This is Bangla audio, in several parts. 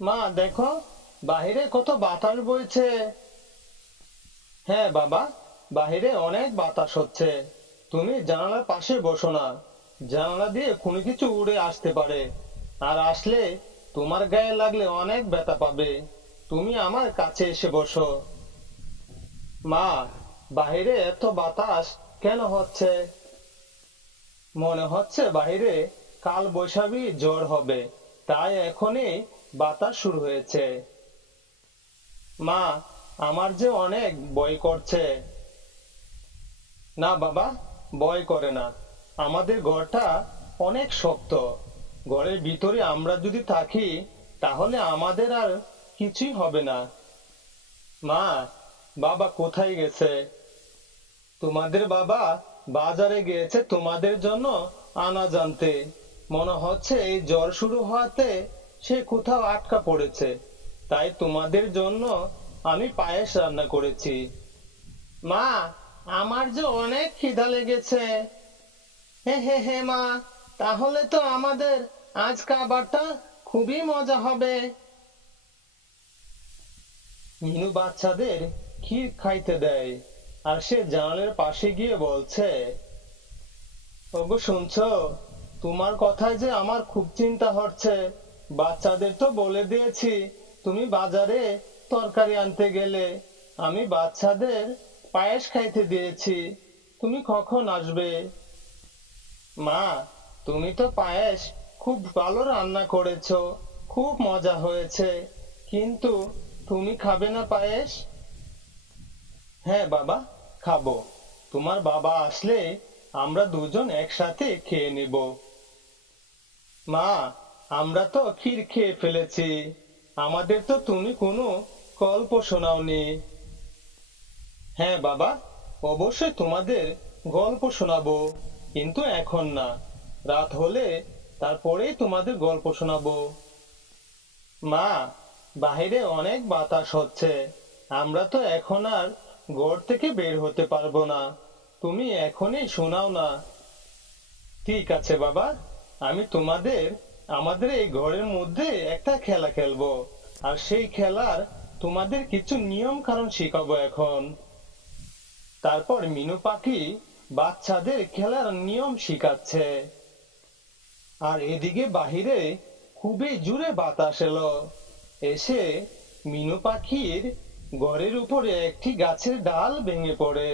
মা দেখো, বাহিরে কত বাতাস বইছে। হ্যাঁ বাবা, বাহিরে অনেক বাতাস হচ্ছে। তুমি জানালার পাশে বসো না, জানালা দিয়ে কোনো কিছু উড়ে আসতে পারে। আর আসলে তোমার গায়ে লাগলে অনেক ব্যথা পাবে। তুমি আমার কাছে এসে বসো। মা, বাহিরে এত বাতাস কেন হচ্ছে? মনে হচ্ছে বাহিরে কাল বৈশাখী ঝড় হবে, তাই এখনই বাতাস শুরু হয়েছে। মা, আমার যে অনেক ভয় করছে। না বাবা, ভয় করে না। আমাদের ঘরটা অনেক শক্ত। ঘরের ভিতরে আমরা যদি থাকি তাহলে আমাদের আর কিছুই হবে না। মা, বাবা কোথায় গেছে? তোমাদের বাবা বাজারে গিয়েছে তোমাদের জন্য আনাজ আনতে। মনে হচ্ছে এই জ্বর শুরু হওয়াতে সে কোথাও আটকা পড়েছে। তাই তোমাদের জন্য আমি পায়েস রান্না করেছি। মা, আমার যে অনেক খিদা লেগেছে। হে হে হে মা, তাহলে তো আমাদের আজ খাবারটা খুবই মজা হবে। মিনু বাচ্চাদের ক্ষীর খাইতে দেয়, আর সে জানালার পাশে গিয়ে বলছে, ওগো শুনছো? তোমার কথায় যে আমার খুব চিন্তা হচ্ছে। বাচ্চাদের তো বলে দিয়েছি তুমি বাজারে তরকারি আনতে গেলে। আমি বাচ্চাদের পায়েস খাইতে দিয়েছি। তুমি কখন আসবে? মা, তুমি তো পায়েস খুব ভালো রান্না করেছো, খুব মজা হয়েছে। কিন্তু তুমি খাবে না পায়েস? হ্যাঁ বাবা, খাবো। তোমার বাবা আসলে আমরা দুজন একসাথে খেয়ে নেব। মা, আমরা তো ক্ষীর খেয়ে ফেলেছি। আমাদের তো তুমি কোনো গল্প শোনাওনি। হ্যাঁ বাবা, অবশ্যই তোমাদের গল্প শোনাবো, কিন্তু এখন না। রাত হলে তারপরেই তোমাদের গল্প শোনাবো। মা, বাহিরে অনেক বাতাস হচ্ছে। আমরা তো এখন আর ঘর থেকে বের হতে পারবো না। তুমি এখনই শোনাও না। ঠিক আছে বাবা, আমি আমাদের এই ঘরের মধ্যে একটা খেলা খেলবো। আর সেই খেলার তোমাদের কিছু নিয়ম কানুন শেখাবো এখন। তারপর মিনু পাখি বাচ্চাদের খেলার নিয়ম শিখাচ্ছে। আর এদিকে বাহিরে খুবই জোরে বাতাস এলো। এসে মিনু পাখির ঘরের উপরে একটি গাছের ডাল ভেঙে পড়ে।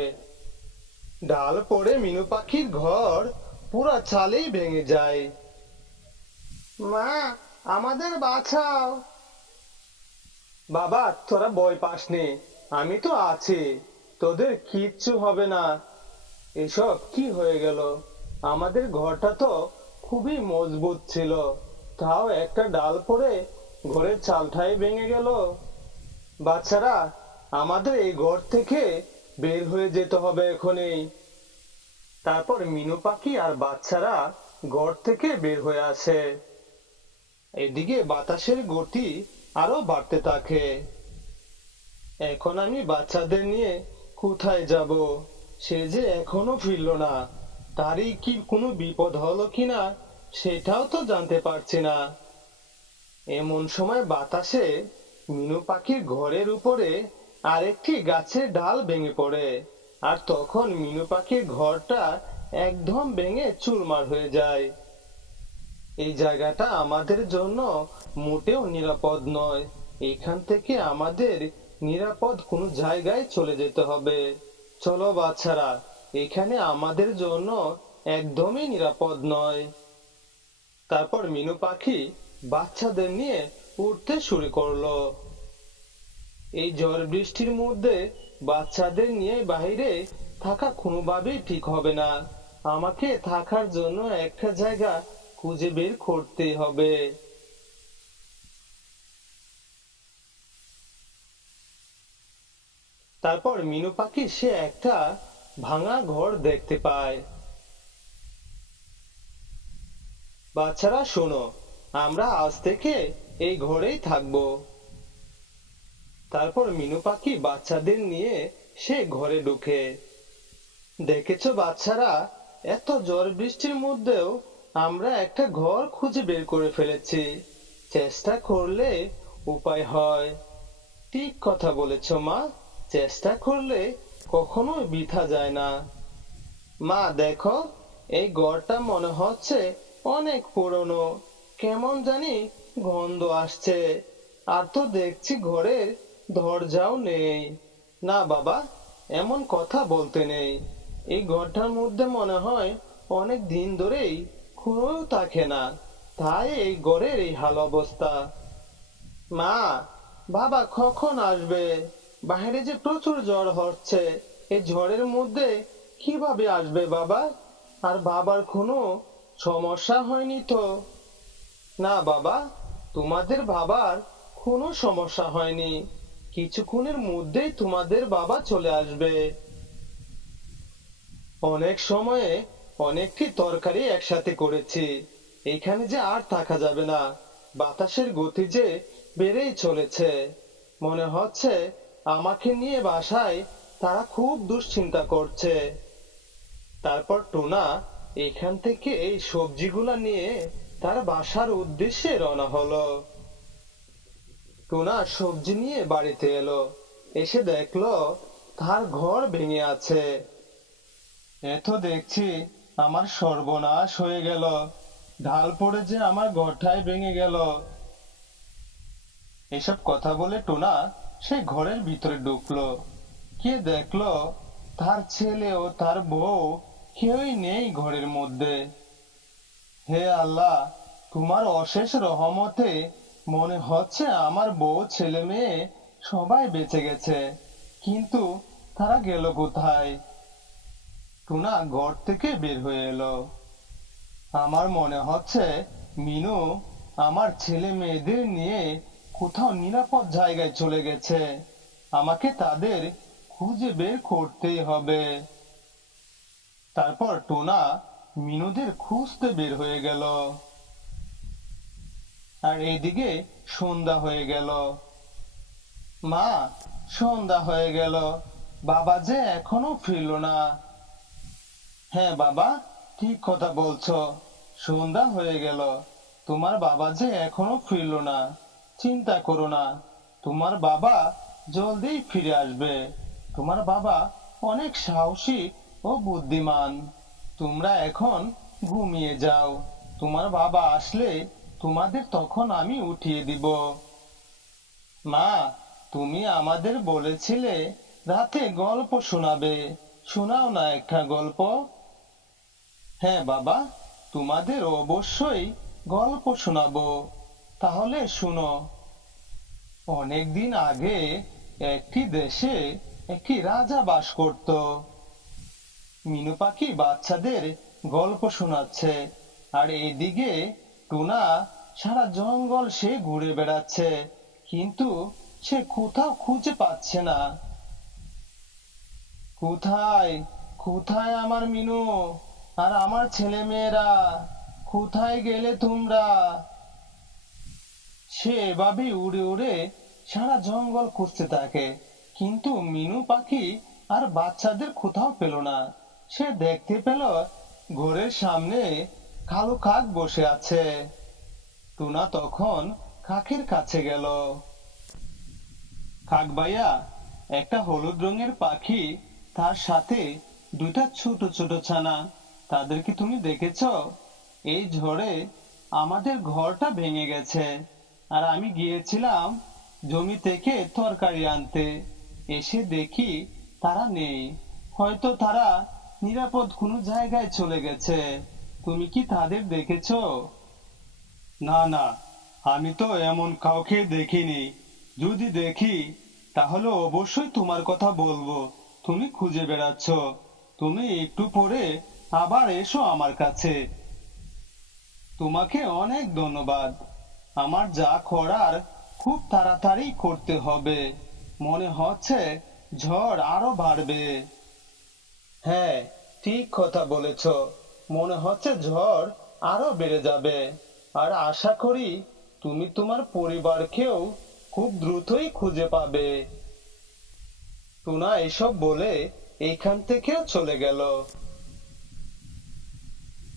ডাল পড়ে মিনু পাখির ঘর পুরা চালেই ভেঙে যায়। মা, আমাদের বাঁচাও। বাবা, তোরা ভয় পাস নে, আমি তো আছি। তোদের কিচ্ছু হবে না। এসব কি হয়ে গেল? আমাদের ঘরটা তো খুবই মজবুত ছিল, তাও একটা ডাল পড়ে ঘরের চালটাই ভেঙে গেল। বাচ্চারা, আমাদের এই ঘর থেকে বের হয়ে যেতে হবে এখনই। তারপর মিনু পাখি আর বাচ্চারা ঘর থেকে বের হয়ে আসে। এদিকে বাতাসের গতি আরো বাড়তে থাকে। এখন আমি বাচ্চাদের নিয়ে কোথায় যাব? সে যে এখনো ফিরলো না। তারই কি কোনো বিপদ হলো কিনা সেটাও তো জানতে পারছি না। এমন সময় বাতাসে মিনু পাখির ঘরের উপরে আরেকটি গাছের ডাল ভেঙে পড়ে। আর তখন মিনু পাখির ঘরটা একদম ভেঙে চুরমার হয়ে যায়। এই জায়গাটা আমাদের জন্য মোটেও নিরাপদ নয়। এখান থেকে আমাদের নিরাপদ কোনো জায়গায় চলে যেতে হবে। চলো বাচ্চারা, এখানে আমাদের জন্য একদমই নিরাপদ নয়। তারপর মিনু পাখি বাচ্চাদের নিয়ে উঠতে শুরু করলো। এই ঝড় বৃষ্টির মধ্যে বাচ্চাদের নিয়ে বাইরে থাকা কোনোভাবেই ঠিক হবে না। আমাকে থাকার জন্য একটা জায়গা খুঁজে বের করতে হবে। তারপর মিনু পাখি সে একটা ভাঙা ঘর দেখতে পায়। বাচ্চারা শোনো, আমরা আজ থেকে এই ঘরেই থাকবো। তারপর মিনু পাখি বাচ্চাদের নিয়ে সে ঘরে ঢুকে। দেখেছো বাচ্চারা, এত ঝড় বৃষ্টির মধ্যেও আমরা একটা ঘর খুঁজে বের করে ফেলেছি। চেষ্টা করলে উপায় হয়। ঠিক কথা বলেছ মা, চেষ্টা করলে কখনোই বৃথা যায় না। মা দেখো, এই ঘরটা মনে হচ্ছে অনেক পুরনো, কেমন জানি গন্ধ আসছে। আর তো দেখছি ঘরের দরজাও নেই। না বাবা, এমন কথা বলতে নেই। এই ঘরটার মধ্যে মনে হয় অনেক দিন ধরেই কেউ থাকে না, তাই এই ঘরের এই হাল অবস্থা। মা, বাবা কখন আসবে? বাইরে যে প্রচুর ঝড় হচ্ছে, এই ঝড়ের মধ্যে কিভাবে আসবে বাবা? আর বাবার কোনো সমস্যা হয়নি তো? না বাবা, তোমাদের বাবার কোনো সমস্যা হয়নি। কিছুক্ষণের মধ্যেই তোমাদের বাবা চলে আসবে। অনেক সময়ে অনেকটি তরকারি একসাথে করেছি, এখানে যে আর থাকা যাবে না। বাতাসের গতি যে বেড়েই চলেছে, মনে হচ্ছে আমাকে নিয়ে বাসায় তারা খুব দুশ্চিন্তা করছে। তারপর টোনা এখান থেকে এই সবজিগুলা নিয়ে তার বাসার উদ্দেশ্যে রওনা হলো। টোনা সবজি নিয়ে বাড়িতে এলো, এসে দেখলো তার ঘর ভেঙে আছে। এ তো দেখছি আমার সর্বনাশ হয়ে গেল, ঢাল পড়ে যে আমার ঘরটাই ভেঙে গেল। এসব কথা বলে টোনা সে ঘরের ভিতরে ঢুকলো, কে দেখলো তার ছেলে ও তার বউ কেউই নেই ঘরের মধ্যে। হে আল্লাহ, তোমার অশেষ রহমতে মনে হচ্ছে আমার বউ ছেলে মেয়ে সবাই বেঁচে গেছে, কিন্তু তারা গেল কোথায়? টুনা ঘর থেকে বের হয়ে এলো। আমার মনে হচ্ছে মিনু আমার ছেলে মেয়েদের নিয়ে কোথাও নিরাপদ জায়গায় চলে গেছে। আমাকে তাদের খুঁজে বের করতেই হবে। তারপর টোনা মিনুদের খুঁজতে বের হয়ে গেল। আর এদিকে সন্ধ্যা হয়ে গেল। মা, সন্ধ্যা হয়ে গেল, বাবা যে এখনো ফিরলো না। হ্যাঁ বাবা, ঠিক কথা বলছো, সন্ধ্যা হয়ে গেল, তোমার বাবা যে এখনো ফিরলো না। চিন্তা করো না, তোমার বাবা জলদি ফিরে আসবে। তোমার বাবা অনেক সাহসী ও বুদ্ধিমান। তোমরা এখন ঘুমিয়ে যাও, তোমার বাবা আসলে তোমাদের তখন আমি উঠিয়ে দিব। মা, তুমি আমাদের বলেছিলে রাতে গল্প শোনাবে, শোনাও না একটা গল্প। হ্যাঁ বাবা, তোমাদের অবশ্যই গল্প শোনাবো, তাহলে শুনো। অনেকদিন আগে একটি দেশে একটি রাজা বাস করত। মিনু পাখি বাচ্চাদের গল্প শোনাচ্ছে, আর এদিকে টুনা সারা জঙ্গল সে ঘুরে বেড়াচ্ছে, কিন্তু সে কোথাও খুঁজে পাচ্ছে না। কোথায়, কোথায় আমার মিনু আর আমার ছেলে মেয়েরা? কোথায় গেলে তোমরা? সে এভাবেই উড়ে উড়ে সারা জঙ্গল খুঁজতে থাকে, কিন্তু মিনু পাখি আর বাচ্চাদের কোথাও পেল না। সে দেখতে পেল ঘরের সামনে কালো কাক বসে আছে। টুনা তখন কাকের কাছে গেল। কাক ভাইয়া, একটা হলুদ রঙের পাখি, তার সাথে দুইটা ছোট ছোট ছানা, তাদেরকে তুমি দেখেছো? এই ঝড়ে আমাদের ঘরটা ভেঙে গেছে, আর আমি গিয়েছিলাম জমি থেকে তরকারি আনতে, এসে দেখি তারা নেই। হয়তো তারা নিরাপদ কোনো জায়গায় চলে গেছে। তুমি কি তাদের দেখেছো? না না, আমি তো এমন কাউকে দেখিনি। যদি দেখি তাহলে অবশ্যই তোমার কথা বলবো। তুমি খুঁজে বেড়াচ্ছ, তুমি একটু পরে আবার এসো আমার কাছে। তোমাকে অনেক ধন্যবাদ। আমার যা করার খুব তাড়াতাড়ি করতে হবে, মনে হচ্ছে ঝড় আরো বাড়বে। হ্যাঁ, ঠিক কথা বলেছ, মনে হচ্ছে ঝড় আরো বেড়ে যাবে। আর আশা করি তুমি তোমার পরিবারকেও খুব দ্রুতই খুঁজে পাবে। টুনা এসব বলে এইখান থেকেও চলে গেল।